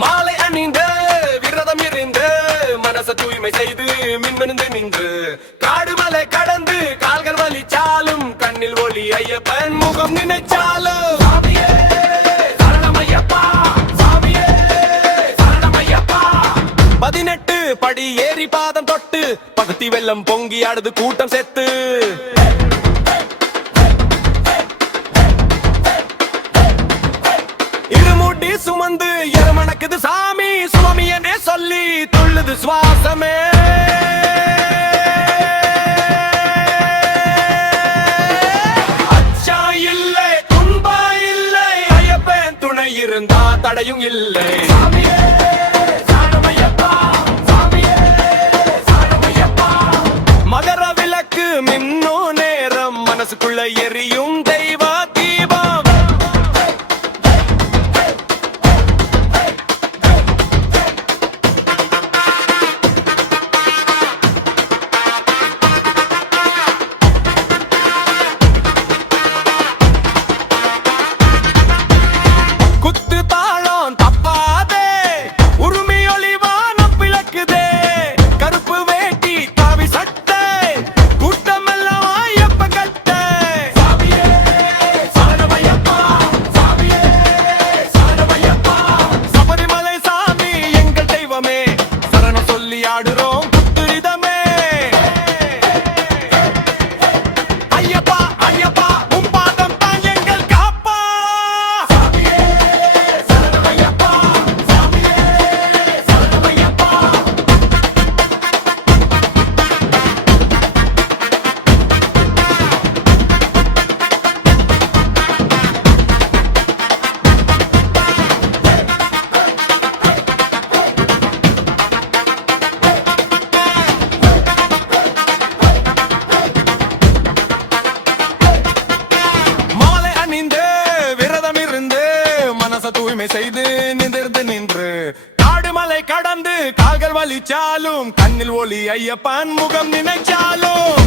மாலை அணிந்து விரதம் இருந்து மனச தூய்மை செய்து மின்மிருந்து நின்று காடுமலை கடந்து கால்கள் வலிச்சாலும் கண்ணில் ஒளி ஐயப்பன் முகம் நினைச்சாலும் 18 படி ஏறி பாதம் தொட்டு பகுதி வெள்ளம் பொங்கி ஆடுது கூட்டம் செத்து இருமுடி சுமந்து எரமணக்குது சாமி சுவாமியனே சொல்லி துள்ளுது சுவாசமே அச்சா இல்லை துன்பா இல்லை ஐயப்பன் துணை இருந்தா தடையும் இல்லை மகர விளக்கு மின்னோ நேரம் மனசுக்குள்ள எரியும் தெய்வ தீபம் குத்து தாளம் தப்பாதே உரிமை ஒளிவானம் பிளக்குதே கருப்பு வேட்டி காவி சட்டை கூட்டமெல்லாம் ஐயப்ப கட்ட சபரிமலை சாமி எங்கள் தெய்வமே சரணம் சொல்லி ஆடுறோம் குத்துரிதமே ஐயப்பா ஐயப்பா உன் பாதம் தான் எங்கள் காப்பா மாலை அணிந்து விரதம் இருந்து மனச தூய்மை செய்து நிமிர்ந்து நின்று காடுமலை கடந்து கால்கள் வலிச்சாலும் கண்ணில் ஒளி ஐயப்பன் முகம் நினைச்சாலும்